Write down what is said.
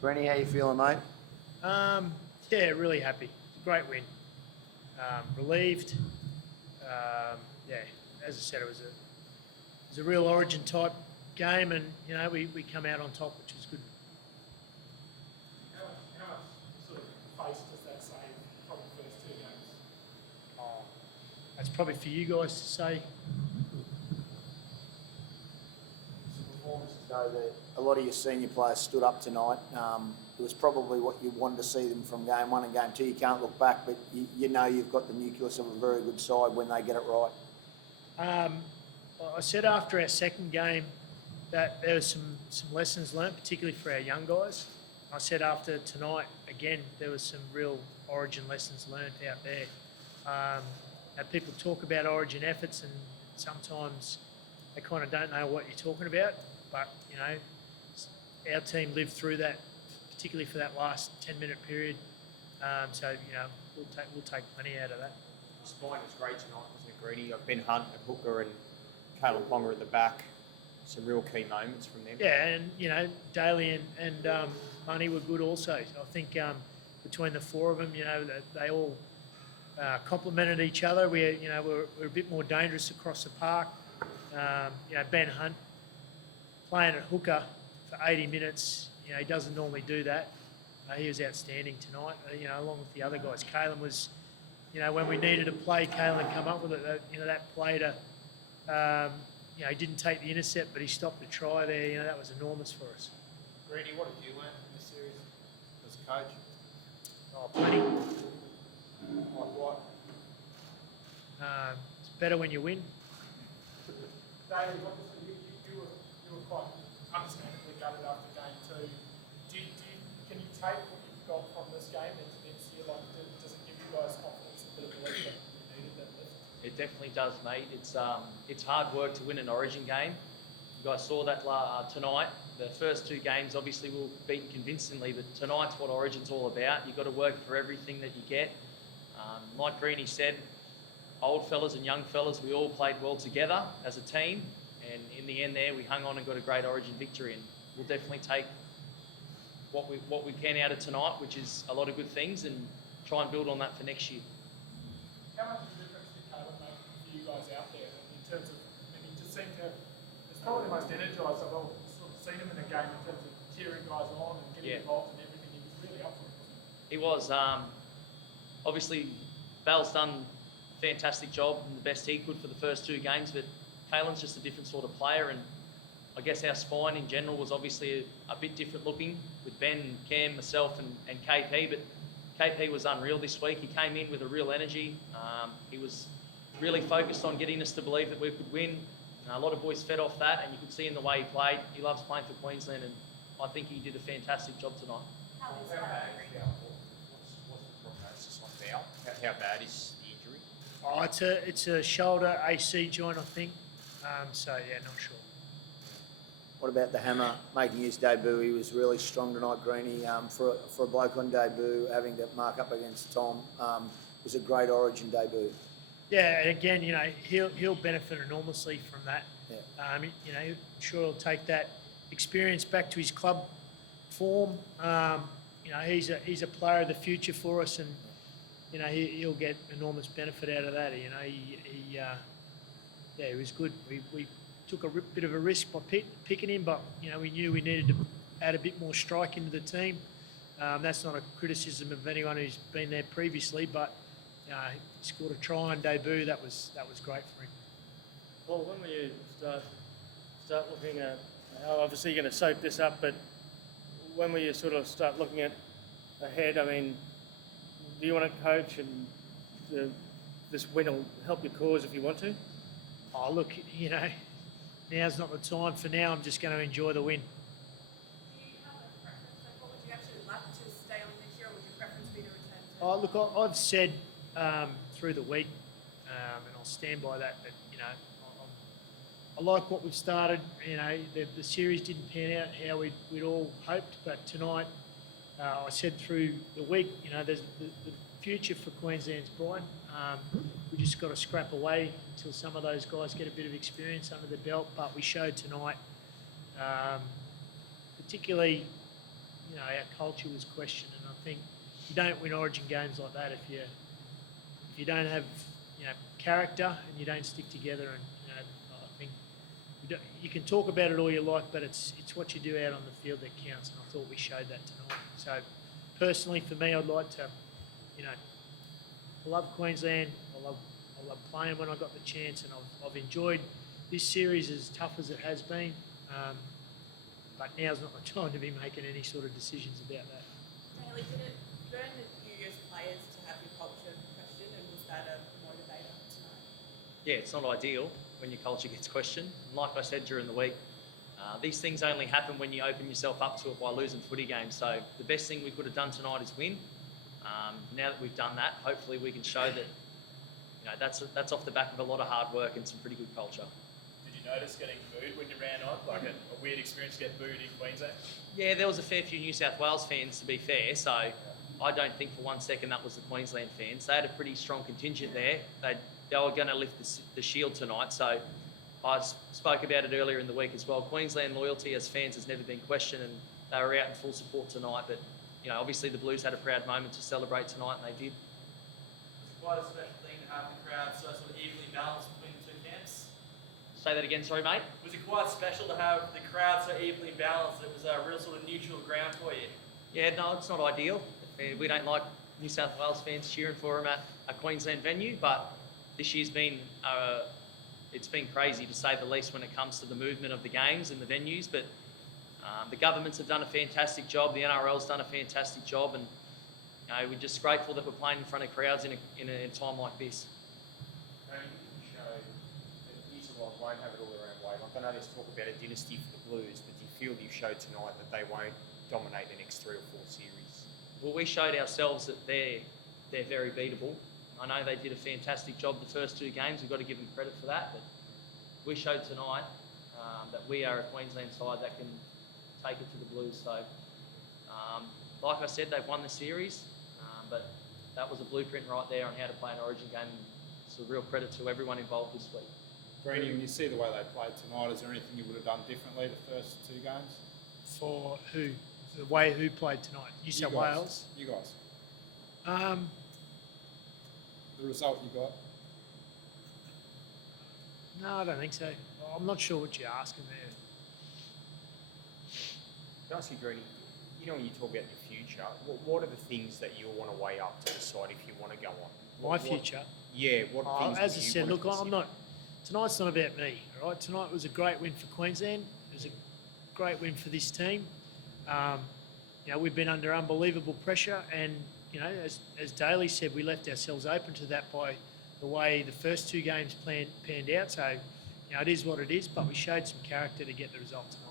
Brenny, how you feeling, mate? Yeah, really happy. Great win. Relieved. Yeah, as I said, it was a real Origin type game, and we come out on top, which was good. How much sort of face does that save from the first two games? Oh, that's probably for you guys to say. Performances, though, that a lot of your senior players stood up tonight. It was probably what you wanted to see them from game one and game two. You can't look back, but you know you've got the nucleus of a very good side when they get it right. I said after our second game that there was some lessons learnt, particularly for our young guys. I said after tonight, again, there was some real Origin lessons learnt out there. People talk about Origin efforts, and sometimes they kind of don't know what you're talking about. But, our team lived through that, particularly for that last 10-minute period. So, we'll take plenty out of that. The spine was great tonight, wasn't it, Greedy? You've got Ben Hunt at hooker and Kalen Ponga at the back. Some real key moments from them. Yeah, and, Daly and Money were good also. I think between the four of them, they all complemented each other. We're a bit more dangerous across the park. Ben Hunt playing at hooker for 80 minutes, he doesn't normally do that. He was outstanding tonight, along with the other guys. Kalen was, when we needed a play, Kalen come up with it. That play to, he didn't take the intercept, but he stopped the try there. That was enormous for us. Greedy, what did you learn from this series as a coach? Oh, plenty. Like what? It's better when you win. David, obviously you were quite understandably gutted after game two. Can you take what you've got from this game into next year? Like, does it give you guys confidence and a bit of belief that you needed that lift? It definitely does, mate. It's hard work to win an Origin game. You guys saw that tonight. The first two games, obviously, we were beaten convincingly, but tonight's what Origin's all about. You've got to work for everything that you get. Like Greeny said, old fellas and young fellas, we all played well together as a team, and in the end there, we hung on and got a great Origin victory, and we'll definitely take what we can out of tonight, which is a lot of good things, and try and build on that for next year. How much of a difference did Caleb make for you guys out there in terms of, he just seemed to have, it's probably the most energised I've sort of seen him in a game in terms of cheering guys on and getting involved in everything. He was really up for it, wasn't he? He was. Obviously, Val's done a fantastic job and the best he could for the first two games, but Kalen's just a different sort of player, and I guess our spine in general was obviously a bit different looking with Ben, Cam, myself and KP, but KP was unreal this week. He came in with a real energy. He was really focused on getting us to believe that we could win. A lot of boys fed off that, and you could see in the way he played. He loves playing for Queensland, and I think he did a fantastic job tonight. How bad is Val? What's the prognosis on Val? How bad is the injury? It's a shoulder AC joint, I think. So, not sure. What about the Hammer making his debut? He was really strong tonight, Greeny. For a bloke on debut, having to mark up against Tom, was a great Origin debut. Yeah, and again, he'll benefit enormously from that. Yeah. Sure he'll take that experience back to his club form. He's a player of the future for us, and he'll get enormous benefit out of that. He was good. We took a bit of a risk by picking him, but we knew we needed to add a bit more strike into the team. That's not a criticism of anyone who's been there previously, but he scored a try on debut. That was great for him. Paul, when will you start looking at how obviously you're going to soak this up, but when will you sort of start looking at ahead? I mean, do you want to coach, and this win will help your cause if you want to? Oh, look, now's not the time. For now, I'm just going to enjoy the win. Do you have a preference? Like, what would you actually like to stay on next year, or would your preference be to return to? Oh, look, I've said through the week, and I'll stand by that, but, I like what we've started. The series didn't pan out how we'd all hoped, but tonight, I said through the week, there's the future for Queensland's bright. We just got to scrap away until some of those guys get a bit of experience under their belt. But we showed tonight, particularly, our culture was questioned, and I think you don't win Origin games like that if you don't have character and you don't stick together. And I think you can talk about it all you like, but it's what you do out on the field that counts. And I thought we showed that tonight. So personally, for me, I'd like to, I love Queensland. I love playing when I got the chance, and I've enjoyed this series as tough as it has been. But now's not the time to be making any sort of decisions about that. Daly, did it burn you as players to have your culture questioned, and was that a motivator tonight? Yeah, it's not ideal when your culture gets questioned. And like I said during the week, these things only happen when you open yourself up to it by losing footy games. So the best thing we could have done tonight is win. Now that we've done that, hopefully we can show that that's off the back of a lot of hard work and some pretty good culture. Did you notice getting booed when you ran on? Like a weird experience to get booed in Queensland? Yeah, there was a fair few New South Wales fans, to be fair, so I don't think for 1 second that was the Queensland fans. They had a pretty strong contingent there. They were going to lift the shield tonight, so I spoke about it earlier in the week as well. Queensland loyalty as fans has never been questioned, and they were out in full support tonight, but obviously the Blues had a proud moment to celebrate tonight, and they did. It's quite a special thing to have the crowd so sort of evenly balanced between the two camps. Say that again, sorry, mate? Was it quite special to have the crowd so evenly balanced? It was a real sort of neutral ground for you. Yeah, no, it's not ideal. We don't like New South Wales fans cheering for them at a Queensland venue, but this year's been it's been crazy to say the least when it comes to the movement of the games and the venues. But the governments have done a fantastic job. The NRL's done a fantastic job, and we're just grateful that we're playing in front of crowds in a time like this. Tony, you show that New South Wales won't have it all their own way. Like, I know there's talk about a dynasty for the Blues, but do you feel that you showed tonight that they won't dominate the next 3 or 4 series? Well, we showed ourselves that they're very beatable. I know they did a fantastic job the first 2 games. We've got to give them credit for that. But we showed tonight that we are a Queensland side that can take it to the Blues. So, like I said, they've won the series, but that was a blueprint right there on how to play an Origin game. It's a real credit to everyone involved this week. Greeny, when you see the way they played tonight, is there anything you would have done differently the first 2 games? For who? The way who played tonight? New South Wales? You guys. The result you got? No, I don't think so. I'm not sure what you're asking there. Can I ask you, Greeny, when you talk about your future, what are the things that you'll want to weigh up to decide if you want to go on? My future? Yeah, what things as I do you said, want look, to I'm consider? not. Tonight's not about me, all right? Tonight was a great win for Queensland. It was a great win for this team. We've been under unbelievable pressure, and as Daly said, we left ourselves open to that by the way the first 2 games panned out. So, it is what it is, but we showed some character to get the result tonight.